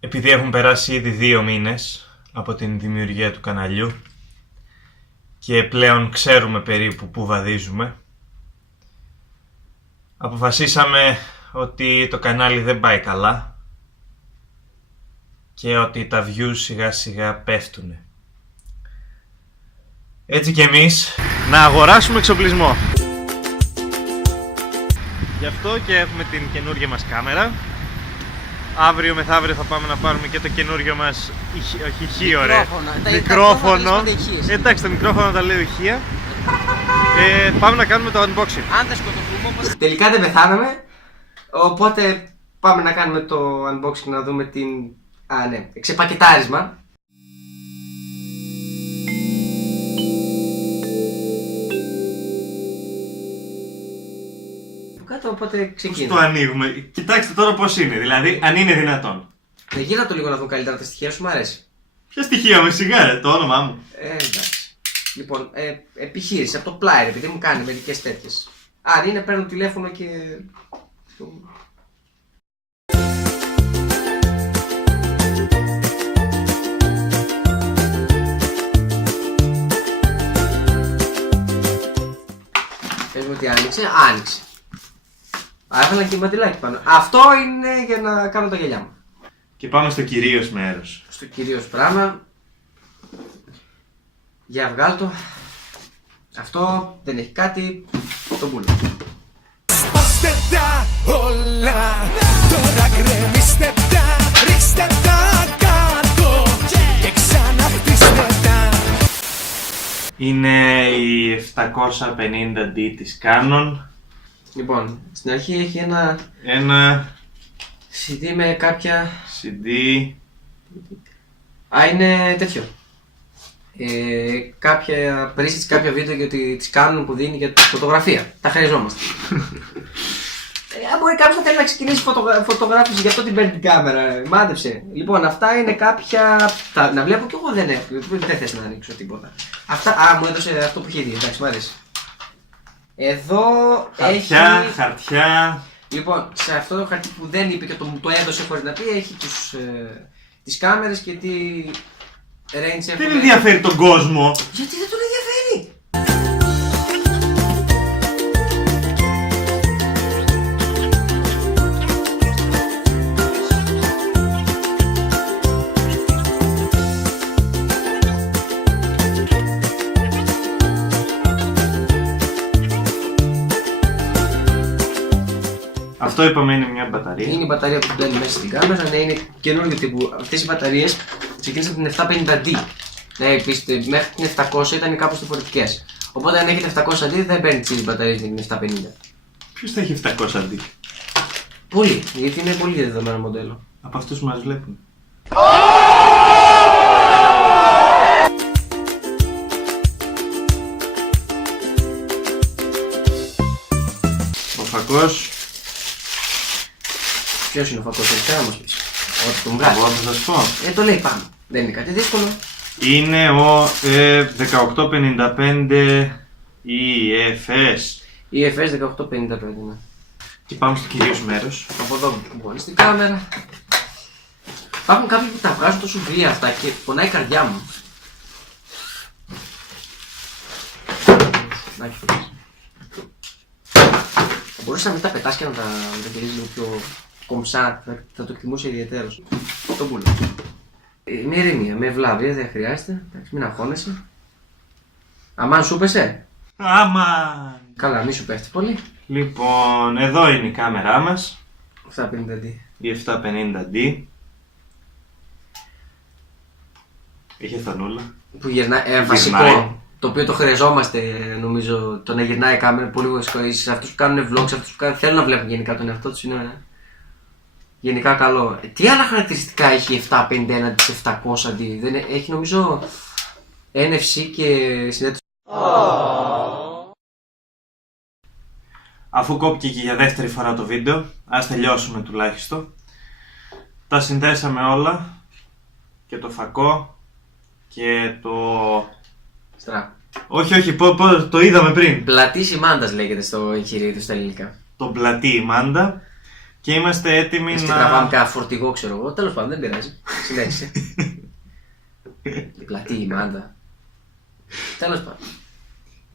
Επειδή έχουν περάσει ήδη 2 μήνες από την δημιουργία του καναλιού και πλέον ξέρουμε περίπου που βαδίζουμε, αποφασίσαμε ότι το κανάλι δεν πάει καλά και ότι τα views σιγά σιγά πέφτουνε. Έτσι και εμείς να αγοράσουμε εξοπλισμό. Γι' αυτό και έχουμε την καινούργια μας κάμερα. Αύριο μεθαύριο θα πάμε να πάρουμε και το καινούργιο μας ηχείο, ρε. Μικρόφωνο. Εντάξει, το μικρόφωνο τα λέω ηχεία. Πάμε να κάνουμε το unboxing. Αν δεν σκοτωθούμε όμως... Τελικά δεν πεθάναμε. Οπότε πάμε να κάνουμε το unboxing να δούμε την... ξεπακετάρισμα. Κάτω, οπότε ξεκινάμε. Πώς το ανοίγουμε? Κοιτάξτε τώρα πώς είναι, δηλαδή αν είναι δυνατόν. Γύρνα το λίγο να δω καλύτερα τα στοιχεία σου, μου αρέσει. Ποια στοιχεία με σιγά, ρε, το όνομά μου. Εντάξει. Λοιπόν, επιχείρηση από το Plier, επειδή μου κάνει μερικές τέτοιες. Αν είναι, παίρνω τηλέφωνο και... Πες μου ότι άνοιξε. Άνοιξε. Ήθελα και μπατιλάκι πάνω. Αυτό είναι για να κάνω τα γυαλιά μου. Και πάμε στο κυρίως μέρος. Στο κυρίως πράγμα. Για βγάλ' το. Αυτό δεν έχει κάτι. Το πουλο. Σπάστε τα όλα. Τώρα γκρεμίστε τα. Ρίξτε τα κάτω. Και ξαναχτίστε τα. Είναι η 750D της Canon. Λοιπόν, στην αρχή έχει ένα CD με κάποια... CD. Είναι τέτοιο. Κάποια περίσταση, κάποια βίντεο γιατί τις κάνουν που δίνει για τη φωτογραφία. Τα χρειαζόμαστε. Μπορεί κάποιος να θέλει να ξεκινήσει φωτογράφηση, γι' αυτό την παίρνει την κάμερα. Μάντεψε. Λοιπόν, αυτά είναι κάποια... Να βλέπω κι εγώ δεν έχω. Δεν θες να ανοίξω τίποτα. Αυτά... μου έδωσε αυτό που είχε δει. Εντάξει, μου αρέσει. Εδώ Χαρτιά, έχει... χαρτιά. Λοιπόν, σε αυτό το χαρτί που δεν είπε και το έδωσε χωρίς να πει, έχει τις κάμερες και τι range έχουν. Δεν ενδιαφέρει τον κόσμο. Γιατί δεν τον ενδιαφέρει. Αυτό είπαμε είναι μια μπαταρία. Είναι η μπαταρία που μπαίνει μέσα στην κάμερα, ναι, είναι καινούργιο τύπου. Αυτές οι μπαταρίες ξεκίνησαν από την 750D. Ναι, πείστε, μέχρι την 700 ήταν κάπως διαφορετικές. Οπότε αν έχετε 700D δεν παίρνει τις μπαταρίες για την 750. Ποιος θα έχει 700D? Πολύ, γιατί είναι πολύ δεδομένο μοντέλο. Από αυτούς που μας βλέπουν. Ο φακός. Ποιος είναι ο φακός, θα μας πεις. Ότι τον βγάζει. Εγώ θα σας πω. Το λέει πάνω. Δεν είναι κάτι δύσκολο. Είναι ο 1855 EFS. EFS 1855, ναι. Και πάμε στο κυρίως μέρος. Από εδώ που μπορεί στην κάμερα. Υπάρχουν κάποιοι που τα βγάζουν τόσο βία αυτά και πονάει η καρδιά μου. Θα μπορούσα να μην τα πετάς και να τα γυρίζει λίγο πιο κομψά, θα το εκτιμούσε ιδιαίτερος. Το πουλο. Με ηρεμία, με ευλάβεια, δεν χρειάζεται. Εντάξει, μην αγχώνεσαι. Αμάν σου πέσε. Αμάν. Καλά, μη σου πέφτει πολύ. Λοιπόν, εδώ είναι η κάμερά μας. 750D. Η 750D. Έχει ευθανούλα. Που γυρνάει, βασικό, το οποίο το χρειαζόμαστε νομίζω, το να γυρνάει η κάμερα, πολύ βασικό. Σε αυτούς που κάνουν vlogs, αυτούς που θέλουν να βλέπουν γενικά τον εαυτό τους, είναι γενικά καλό. Τι άλλα χαρακτηριστικά έχει η 751 της 700D? Δεν έχει νομίζω NFC και συνέντευξη. Αφού κόπηκε και για δεύτερη φορά το βίντεο, ας τελειώσουμε τουλάχιστον. Τα συνδέσαμε όλα, και το φακό και το... Στρά. Όχι, το είδαμε πριν. Πλατής ημάντας λέγεται στο εγχειρίδιο στα ελληνικά. Το πλατή η μάντα Και είμαστε έτοιμοι Και να... τραβάμε κάνα φορτηγό, ξέρω εγώ. Τέλος πάντων, δεν πειράζει. Συνέχισε. Πλατή η μάντα. Τέλος πάντων.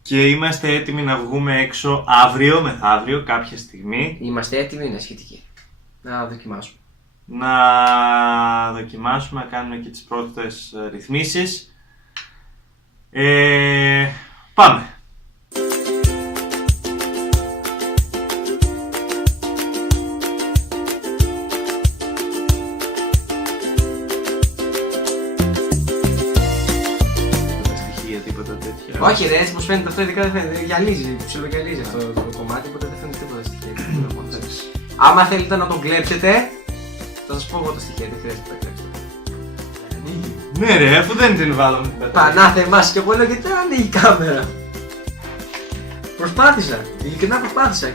Και είμαστε έτοιμοι να βγούμε έξω αύριο, μεθαύριο, κάποια στιγμή. Είμαστε έτοιμοι, είναι σχετικοί. Να δοκιμάσουμε. Να δοκιμάσουμε, να κάνουμε και τις πρώτες ρυθμίσεις. Πάμε. Τίποτα τέτοια. Όχι, ρε, έτσι πως φαίνεται αυτό, ειδικά δεν φαίνεται. Γυαλίζει, ψιλογυαλίζει αυτό το κομμάτι, οπότε δεν φαίνεται τίποτα στοιχεία. Άμα θέλετε να τον κλέψετε, θα σας πω εγώ τα στοιχεία, δεν χρειάζεται να τα κλέψετε. Ναι ρε, αφού δεν την βάλαμε την πέτρα. Πανάθεμάς και εγώ λέω γιατί δεν ανοίγει η κάμερα. Προσπάθησα, ειλικρινά προσπάθησα.